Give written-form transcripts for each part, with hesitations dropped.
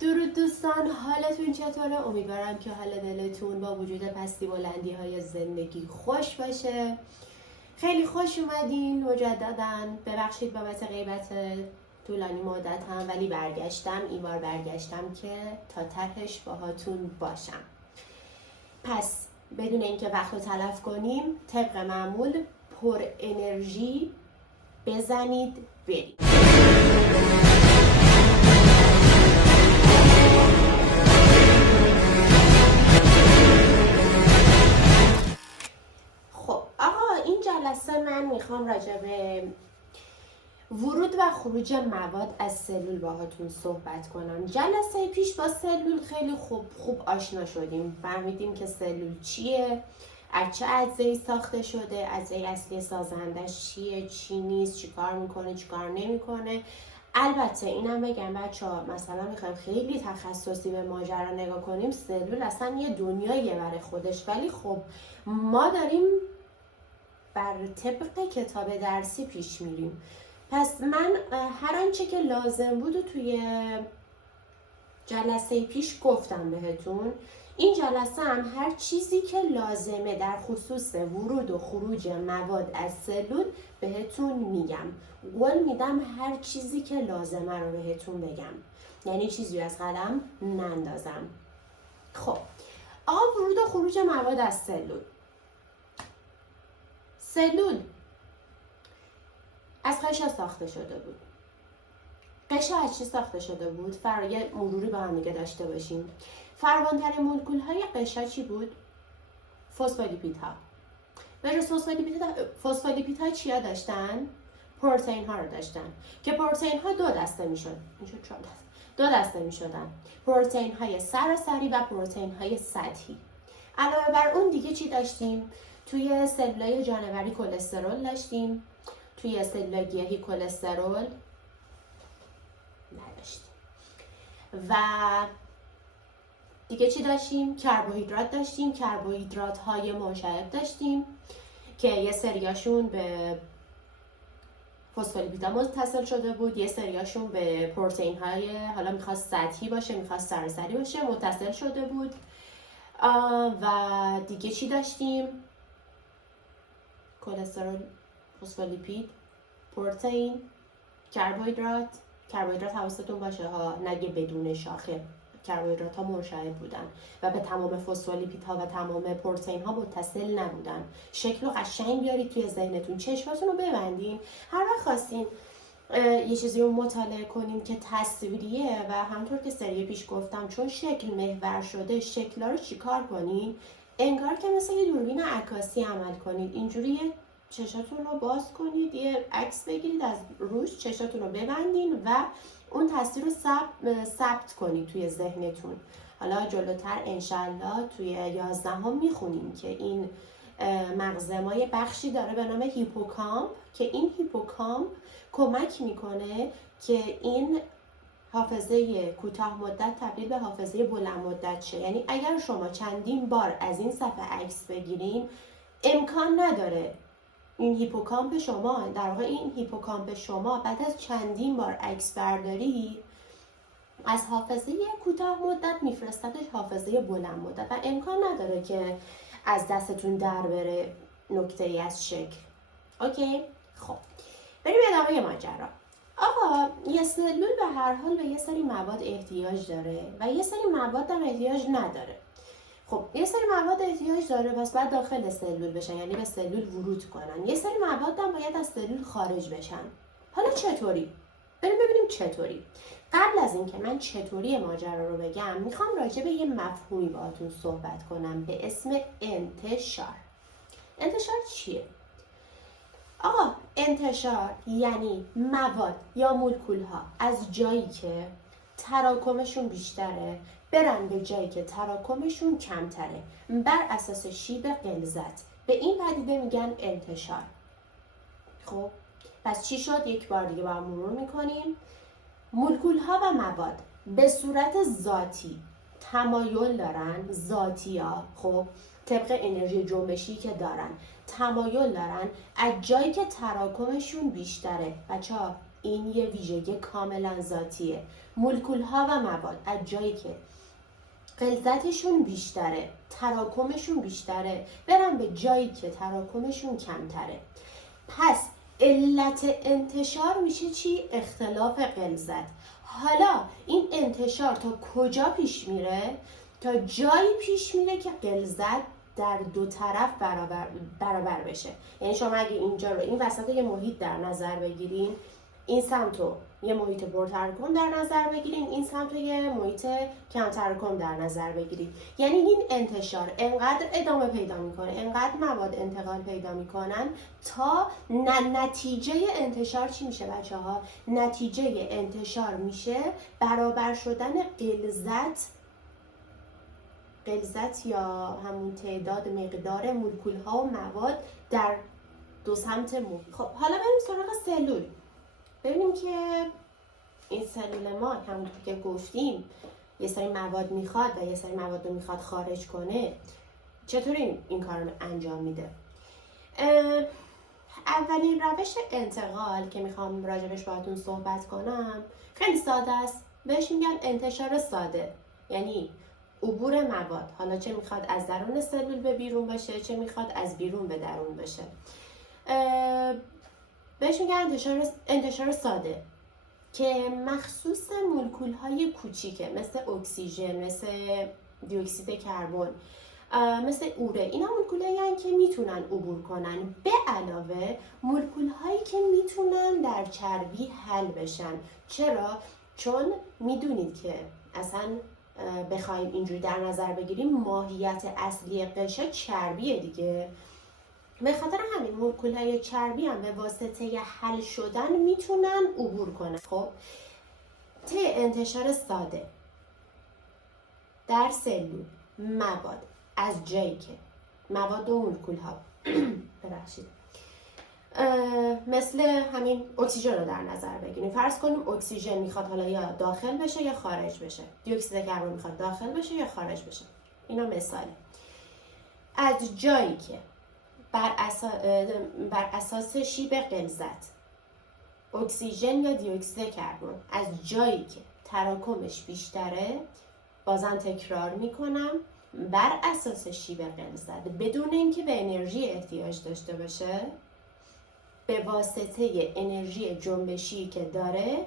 درود دوستان، حالتون چطوره؟ امیدوارم که حال دلتون با وجود پستی بلندی های زندگی خوش باشه. خیلی خوش اومدین مجدداً. ببخشید بابت غیبت طولانی مدت هم، ولی برگشتم. این بار برگشتم که تا تهش باهاتون باشم. پس بدون اینکه وقت رو تلف کنیم، طبق معمول پر انرژی بزنید بریم. جلسه من میخوام راجع به ورود و خروج مواد از سلول باهاتون صحبت کنم. جلسه پیش با سلول خیلی خوب آشنا شدیم، فهمیدیم که سلول چیه، از چه اجزایی ساخته شده، اجزای اصلی سازندش چیه، چی نیست، چی کار میکنه، چی کار نمیکنه. البته اینم بگم بچه‌ها، مثلا میخوایم خیلی تخصصی به ماجرا نگاه کنیم، سلول اصلا یه دنیاییه برای خودش، ولی خب ما داریم بر طبق کتاب درسی پیش میریم. پس من هر آنچه که لازم بود و توی جلسه پیش گفتم بهتون. این جلسه هم هر چیزی که لازمه در خصوص ورود و خروج مواد از سلول بهتون میگم. قول میدم هر چیزی که لازمه رو بهتون بگم، یعنی چیزی از قلم نندازم. خب ورود و خروج مواد از سلول. سلول از قشا ساخته شده بود. قشا از چی ساخته شده بود؟ یه مروری با هم دیگه داشته باشیم. فراوان‌ترین مولکول‌های قشا چی بود؟ فسفولیپیدها. بجز فسفولیپیدها چیا داشتن؟ پروتئین‌ها رو داشتن که پروتئین‌ها دو دسته میشد. دو دسته میشدن. پروتئین‌های سراسری و پروتئین‌های سطحی. علاوه بر اون دیگه چی داشتیم؟ توی سلولای جانوری کلسترول داشتیم، توی سلولای گیاهی کلسترول نداشتیم. و دیگه چی داشتیم؟ کربوهیدرات داشتیم. کربوهیدرات های منشعب داشتیم که یه سریاشون به فسفولیپیدها متصل شده بود، یه سریاشون به پروتئین های، حالا میخواست سطحی باشه میخواست سراسری باشه، متصل شده بود. و دیگه چی داشتیم؟ کلسترول، فسفولیپید، پروتئین، کربوهیدرات حواستون باشه ها، نگه بدون شاخه. کربوهیدرات ها منشعب بودن و به تمام فسفولیپیدها و تمام پروتئین ها متصل نبودن. شکل رو قشنگ بیارید توی ذهنتون، چشماتون رو ببندین. هر وقت خواستین یه چیزی رو مطالعه کنین که تصویریه و همونطور که سری پیش گفتم، چون شکل محور شده، شکل‌ها رو چیکار کنین؟ انگار که مثل یه دوربین عکاسی عمل کنید. اینجوری چشاتون رو باز کنید، یه عکس بگیرید از روش، چشاتون رو ببندین و اون تصویر رو ثبت کنید توی ذهنتون. حالا جلوتر انشالله توی 11 میخونیم که این مغز ما یه بخشی داره به نام هیپوکامپ که این هیپوکامپ کمک میکنه که این حافظه کوتاه مدت تبدیل به حافظه بلند مدت شه. یعنی اگر شما چندین بار از این صفحه عکس بگیرین، امکان نداره این هیپوکامپ شما، در واقع این هیپوکامپ شما بعد از چندین بار عکس برداری از حافظه کوتاه مدت میفرستدش حافظه بلند مدت و امکان نداره که از دستتون در بره نکته ای از شکل. اوکی؟ خب بریم ادامه ماجرا. آقا یه سلول به هر حال به یه سری مواد احتیاج داره و یه سری مواد هم احتیاج نداره. خب یه سری مواد احتیاج داره، پس باید داخل سلول بشن، یعنی به سلول ورود کنن. یه سری مواد هم باید از سلول خارج بشن. حالا چطوری؟ بریم ببینیم چطوری. قبل از اینکه من چطوری ماجرا رو بگم، میخوام راجع به یه مفهومی باهاتون صحبت کنم به اسم انتشار. انتشار چیه؟ آقا انتشار یعنی مواد یا مولکول‌ها از جایی که تراکمشون بیشتره برن به جایی که تراکمشون کمتره، بر اساس شیب غلظت. به این پدیده میگن انتشار. خب پس چی شد؟ یک بار دیگه با هم مرور میکنیم. مولکول‌ها و مواد به صورت ذاتی تمایل دارن، ذاتی ها، خب طبق انرژی جنبشی که دارن تمایل دارن از جایی که تراکمشون بیشتره. بچه‌ها این یه ویژگی کاملا ذاتیه. مولکول ها و مواد از جایی که غلظتشون بیشتره، تراکمشون بیشتره، برن به جایی که تراکمشون کمتره. پس علت انتشار میشه چی؟ اختلاف غلظت. حالا این انتشار تا کجا پیش میره؟ تا جایی پیش میره که غلظت در دو طرف برابر بشه. یعنی شما اگه اینجا رو، این وسط یه محیط در نظر بگیرین، این سمت رو یه محیط پرتراکم در نظر بگیرین، این سمت رو یه محیط کمتراکم در نظر بگیرین. یعنی این انتشار انقدر ادامه پیدا میکنه، انقدر مواد انتقال پیدا میکنن تا نتیجه انتشار چی میشه بچه ها؟ نتیجه انتشار میشه برابر شدن غلظت یا همون تعداد مقدار مولکول ها و مواد در دو سمت محیط. خب حالا بریم سراغ سلول. ببینیم که این سلول ما همونطور که گفتیم یه سری مواد میخواد و یه سری مواد رو میخواد خارج کنه. چطور این کار رو انجام میده؟ اولین روش انتقال که میخوام راجبش باهاتون صحبت کنم خیلی ساده است. بهش میگن انتشار ساده. یعنی عبور مواد، حالا چه میخواد از درون سلول به بیرون باشه، چه میخواد از بیرون به درون باشه، بهش میگن انتشار ساده که مخصوص مولکول های کوچیکه، مثل اکسیژن، مثل دیوکسید کربن، مثل اوره. اینا مولکول هایی که میتونن عبور کنن، به علاوه مولکول هایی که میتونن در چربی حل بشن. چرا؟ چون میدونید که اصلا بخوایم اینجوری در نظر بگیریم ماهیت اصلی قشا چربیه دیگه. به خاطر همین مولکول های چربی هم به واسطه حل شدن میتونن عبور کنن. خب طی انتشار ساده در سلول مواد از جایی که مواد و مولکول ها ببخشید مثل همین اکسیژن رو در نظر بگیریم. فرض کنیم اکسیژن میخواد حالا یا داخل بشه یا خارج بشه، دیوکسید کربن میخواد داخل بشه یا خارج بشه. اینا مثاله. از جایی که بر اساس شیب غلظت اکسیژن یا دیوکسید کربن از جایی که تراکمش بیشتره، بازم تکرار میکنم، بر اساس شیب غلظت بدون اینکه به انرژی احتیاج داشته باشه، به واسطه انرژی جنبشی که داره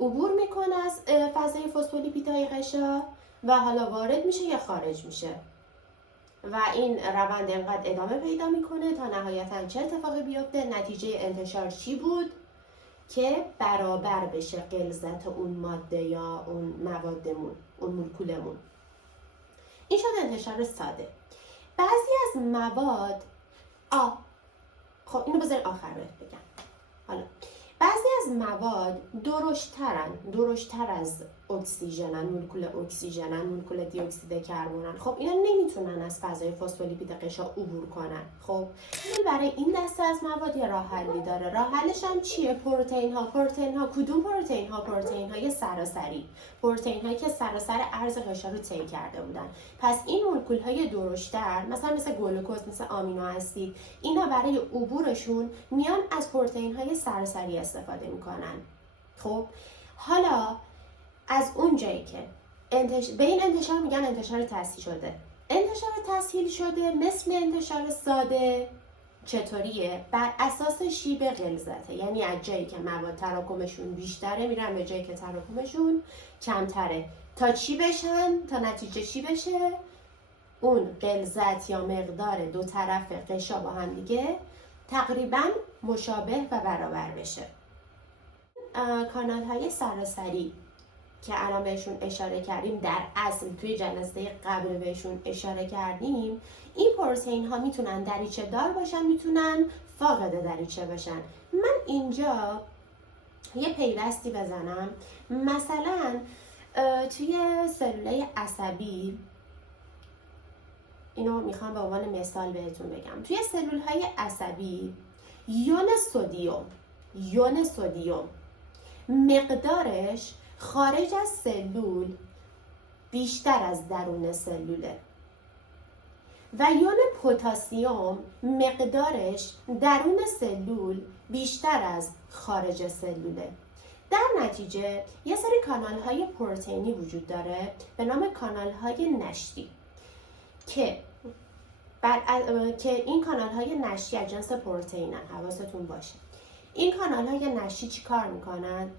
عبور میکنه از فضای فسفولیپیدهای غشا و حالا وارد میشه یا خارج میشه. و این روند انقدر ادامه پیدا میکنه تا نهایتا چه اتفاقی بیفته؟ نتیجه انتشار چی بود؟ که برابر بشه غلظت اون ماده یا اون موادمون، اون مولکولمون. این شد انتشار ساده. بعضی از مواد خب اینو بذارید آخر بهت بگم. حالا بعضی از مواد درشتر از اکسیژنن، مولکول اکسیژنن، مولکول دیوکسید کربنن. خب اینا نمیتونن از فضای فسفولیپید قشا عبور کنن. خب برای این دسته از مواد یه راه حلی داره. راه حلش هم چیه؟ پروتئین ها. کدوم پروتئین ها؟ پروتئین های سراسری، پروتئین هایی که سراسر عرض قشا رو طی کرده بودن. پس این مولکول های درشتر مثل گلوکوز، مثل آمینو اسید، اینا برای عبورشون میان از پروتئین های سراسری استفاده میکنن. خب حالا از اون جایی که به این انتشار میگن انتشار تسهیل شده. انتشار تسهیل شده مثل انتشار ساده چطوریه؟ بر اساس شیب غلظته. یعنی از جایی که مواد تراکمشون بیشتره میرن به جایی که تراکمشون کمتره. تا چی بشن؟ تا نتیجه چی بشه؟ اون غلظت یا مقدار دو طرف قشا با هم دیگه تقریبا مشابه و برابر بشه. کانال های سراسری که الان بهشون اشاره کردیم، در اصل توی جلسه قبل بهشون اشاره کردیم، این پروتئین ها میتونن دریچه دار باشن، میتونن فاقد دریچه باشن. من اینجا یه پیوستی بزنم. مثلا توی سلولای عصبی، اینو میخوام به عنوان مثال بهتون بگم. توی سلول های عصبی یون سدیم مقدارش خارج از سلول بیشتر از درون سلوله. و یون پتاسیم مقدارش درون سلول بیشتر از خارج سلوله. در نتیجه یه سری کانال های پروتئینی وجود داره به نام کانال های نشتی که این کانال های نشتی از جنس پروتئینن. حواستون باشه این کانال های نشتی چی کار میکنن؟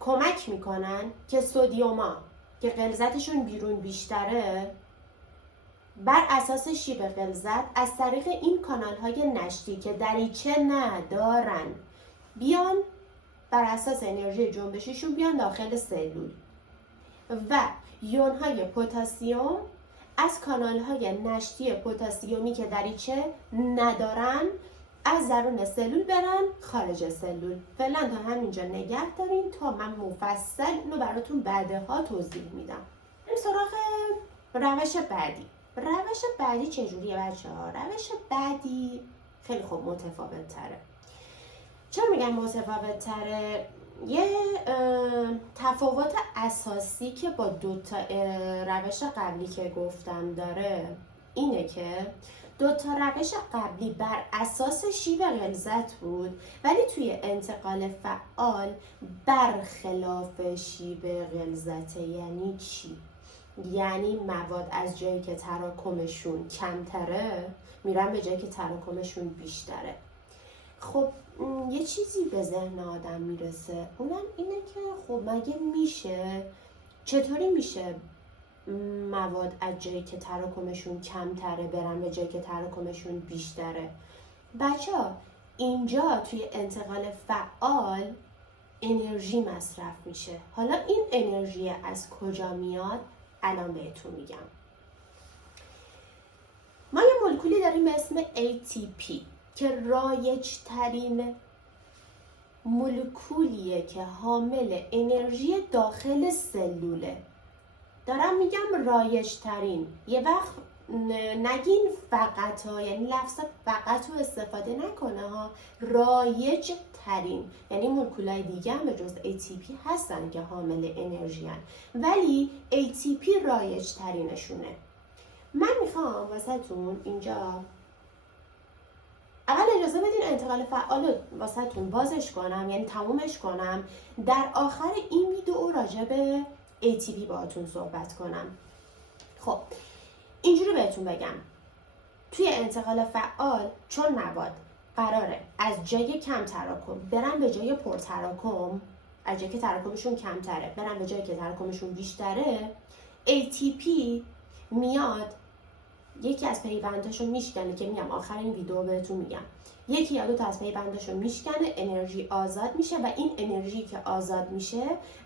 کمک میکنن که سدیوما که غلظتشون بیرون بیشتره بر اساس شیب غلظت از طریق این کانال های نشتی که دریچه ندارن بیان بر اساس انرژی جنبشیشون بیان داخل سلول و یون های پتاسیم از کانال های نشتی پتاسیمی که دریچه ندارن از درون سلول برن خارج سلول. فعلا تا همینجا نگه دارین تا من مفصل اینو براتون بعدها توضیح میدم. بریم سراغ روش بعدی. روش بعدی چجوریه بچه ها؟ روش بعدی خیلی خوب متفاوت تره. چرا میگم متفاوت تره؟ یه تفاوت اساسی که با دوتا روش قبلی که گفتم داره اینه که دوتا روش قبلی بر اساس شیب غلظت بود ولی توی انتقال فعال برخلاف شیب غلظته. یعنی چی؟ یعنی مواد از جایی که تراکمشون کمتره میرن به جایی که تراکمشون بیشتره. خب یه چیزی به ذهن آدم میرسه، اونم اینه که خب مگه میشه؟ چطوری میشه مواد از جایی که تراکمشون کمتره برن به جایی که تراکمشون بیشتره؟ بچه‌ها اینجا توی انتقال فعال انرژی مصرف میشه. حالا این انرژی از کجا میاد؟ الان بهتون میگم. ما یه مولکولی داریم به اسم ATP که رایج ترین مولکولیه که حامل انرژی داخل سلوله. دارم میگم رایج ترین. یه وقت نگین فقط ها، یعنی لفظ فقط رو استفاده نکنه ها. رایج ترین یعنی مولکولای دیگه هم به جز ATP هستن که حامل انرژی هن. ولی ATP رایج ترینشونه. من میخوام واسهتون اینجا اول اجازه بدین انتقال فعال رو واسهتون بازش کنم، یعنی تمومش کنم. در آخر این ویدیو راجع به ATP باهاتون صحبت کنم. خب اینجوری بهتون بگم، توی انتقال فعال چون مواد قراره از جای کم تراکم برن به جای پر تراکم، از جایی که تراکمشون کمتره برن به جایی که تراکمشون بیشتره، ATP میاد یکی از پیونداشو میشکنه که میگم آخر این ویدیو بهتون میگم. یکی یا دو تا از پیونداشو میشکنه، انرژی آزاد میشه و این انرژی که آزاد میشه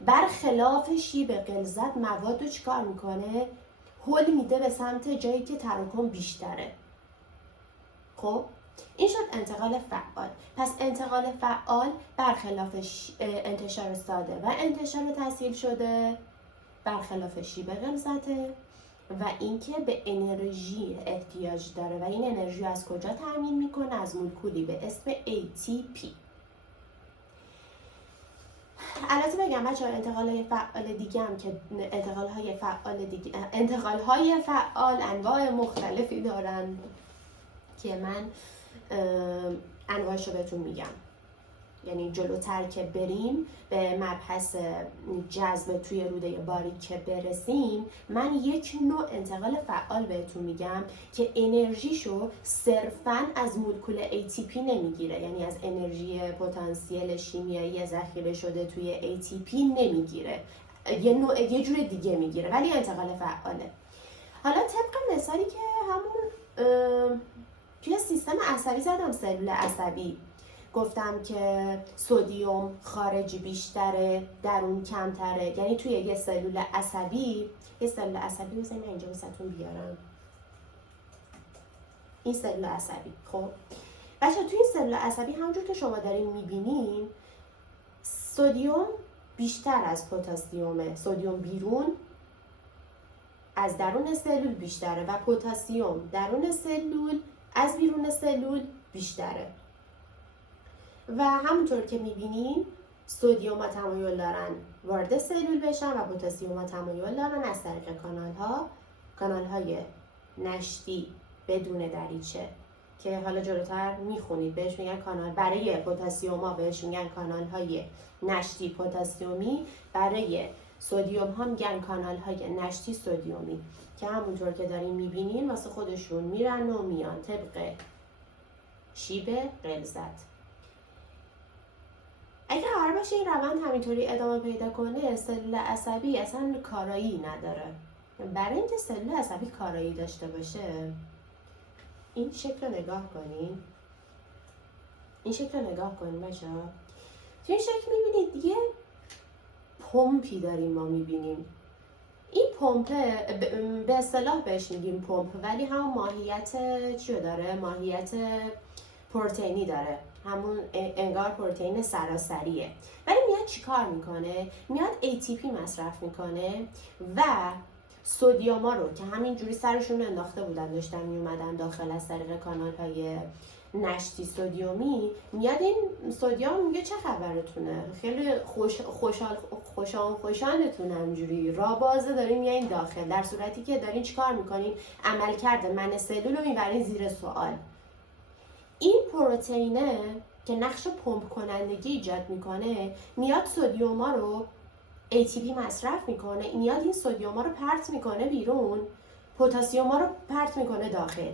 برخلاف شیب غلظت مواد رو چیکار میکنه؟ هل میده به سمت جایی که تراکم بیشتره. خب این شد انتقال فعال. پس انتقال فعال برخلاف انتشار ساده و انتشار تسهیل شده برخلاف شیب غلظته و اینکه به انرژی احتیاج داره و این انرژی از کجا تامین میکنه؟ از مولکولی به اسم ATP. البته بگم بچه‌ها انتقال‌های فعال دیگه هم که انتقال‌های فعال انواع مختلفی دارن که من انواعش رو بهتون میگم. یعنی جلوتر که بریم به مبحث جذب توی روده باریک که برسیم، من یک نوع انتقال فعال بهتون میگم که انرژیشو صرفاً از مولکول ATP نمیگیره، یعنی از انرژی پتانسیل شیمیایی ذخیره شده توی ATP نمیگیره، یه جور دیگه میگیره ولی انتقال فعاله. حالا طبق مثالی که همون توی سیستم عصبی زدم، سلول عصبی، گفتم که سدیم خارجی بیشتره درون کمتره. یعنی توی یه سلول عصبی بزنید من اینجا واسهتون بیارم این سلول عصبی. خب بچه توی این سلول عصبی همونجور که شما دارین میبینین سدیم بیشتر از پتاسیمه. سدیم بیرون از درون سلول بیشتره و پتاسیم درون سلول از بیرون سلول بیشتره. و همونطور که میبینین سدیم ها تمایل دارن وارد سلول بشن و پتاسیم ها تمایل دارن از طریق کانال های نشتی بدون دریچه که حالا جلوتر میخونید بهش میگن کانال. برای پتاسیوم بهش میگن کانال های نشتی پتاسیومی، برای سدیم ها میگن کانال های نشتی سدیومی که همونطور که دارین میبینین واسه خودشون میرن و میان طبق شیب غلظت. اگه قرار باشه این روند همینطوری ادامه پیدا کنه، سلول عصبی اصلا کارایی نداره. برای اینکه سلول عصبی کارایی داشته باشه، این شکل رو نگاه کنین. این شکل رو نگاه کنین بچه‌ها. تو این شکل میبینید یه پمپی داریم ما میبینیم. این پمپ به اصطلاح بهش میگیم پمپ، ولی هم ماهیت چیو داره؟ ماهیت پروتئینی داره، همون انگار پروتئین سراسریه. ولی میاد چیکار میکنه؟ میاد ATP مصرف میکنه و سدیوما رو که همینجوری سرشون انداخته بودن داشتن میومدن داخل از طریق کانال های نشتی سدیومی، میاد این سدیم میگه چه خبرتونه؟ خیلی خوشانتون همجوری را بازه دارین میایین داخل، در صورتی که دارین چیکار میکنین؟ عمل کرده من سلول رو میبرین زیر سوال. این پروتئینه که نقش پمپ کنندگی ایجاد میکنه، میاد سدیوما رو ATP مصرف میکنه، میاد این سدیوما رو پرت میکنه بیرون، پتاسیوما رو پرت میکنه داخل،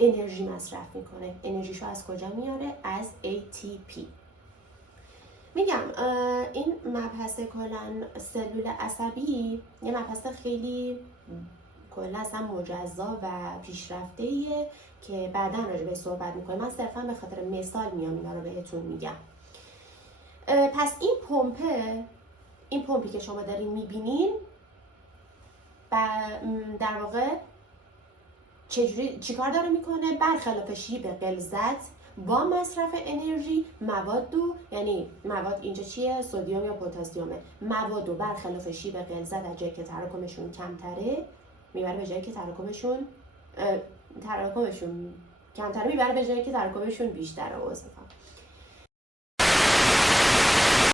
انرژی مصرف میکنه. انرژیشو از کجا میاره؟ از ATP. میگم این مبحث کلا سلول عصبی یه مبحث خیلی کلا اصلا مجزا و پیشرفته‌ایه که بعداً راجع بهش صحبت میکنیم. من صرفا به خاطر مثال میام اینا رو بهتون میگم. پس این پمپی که شما دارین میبینین در واقع چیکار داره میکنه؟ برخلاف شیب غلظت با مصرف انرژی یعنی مواد اینجا چیه؟ سدیم یا پتاسیمه. موادو برخلاف شیب غلظت از جایی که تراکمشون کمتره میبره به جایی که تراکمشون کمتره میبره به جایی که تراکمشون بیشتره.